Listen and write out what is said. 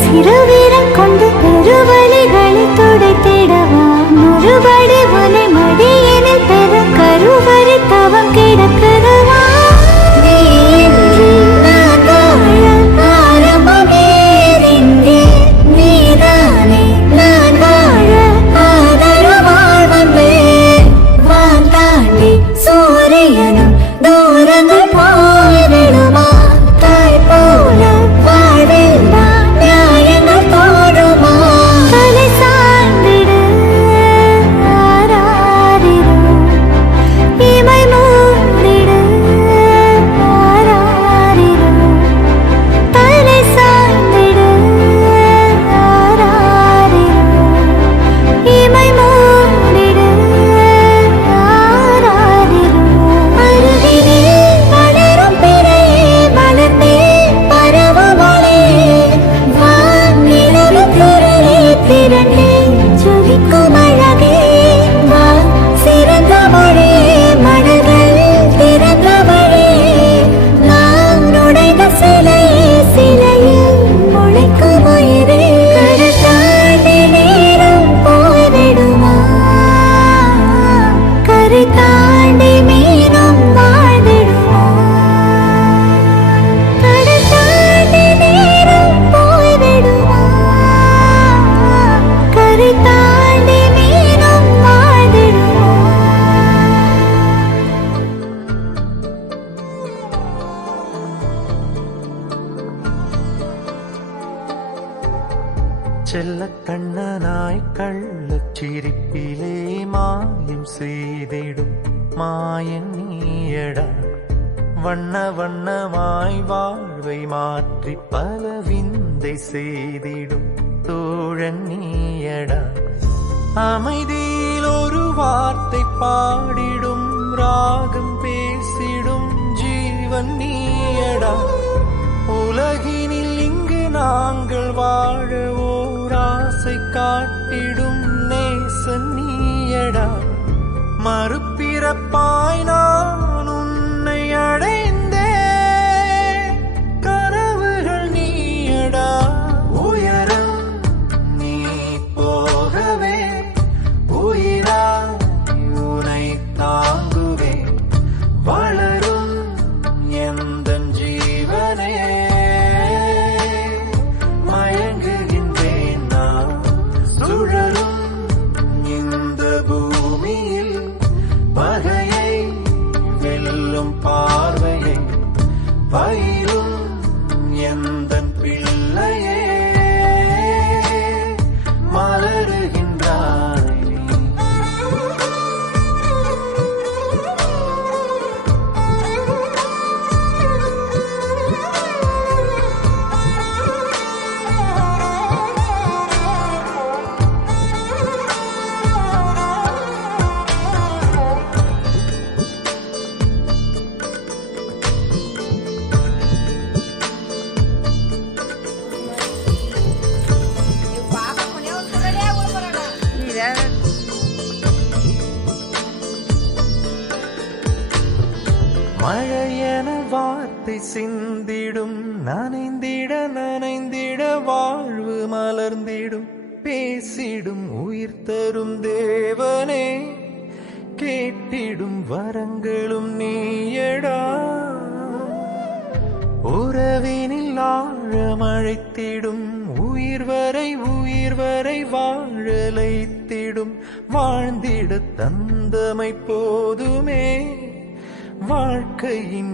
சிறுவீரன் கொண்டு பெருவழிகளை துடைத்திடவா மறுபடி உனை மடியினில் பெற கருவறை தவம் கிடக்கிறவா செல்ல கண்ணனாய் கள்ளச் சிரிப்பிலே மாயம் செய்திடும் மாயன் நீயடா வண்ண வண்ணமாய் வாழ்வை மாற்றி பல விந்தை செய்திடும் தோழன் நீயடா அமைதியில் ஒரு வார்த்தை பாடிடும் ராகம் பேசிடும் ஜீவன் நீயடா உலகினில் இங்கு நாங்கள் வாழ ஓராசை காட்டிடும் நேசன் நீயடா மறுபிறப்பாய் நான் உன்னை அடைந்தே கனவுகள் நீயடா உயரம் நீ போகவே உயிராய் உனை தாங்குவே வளரும் எந்தன் ஜீவனே மயங்குகின்றேன் நான் சுழலும் இந்த பூமியில் பகையை வெல்லும் பார்வையை பயிரும் எந்தன் பிள்ளையே மலருகின்றாய் மழையென வார்த்தை சிந்திடும் நனைந்திட நனைந்திட வாழ்வு மலர்ந்திடும் பேசிடும் உயிர் தரும் தேவனே கேட்டிடும் வரங்களும் நீயடா உறவினில் ஆழமழைத்திடும் உயிர் வரை வாழலைத்திடும் வாழ்ந்திட தந்தமை போதுமே வாழ்க்கையின்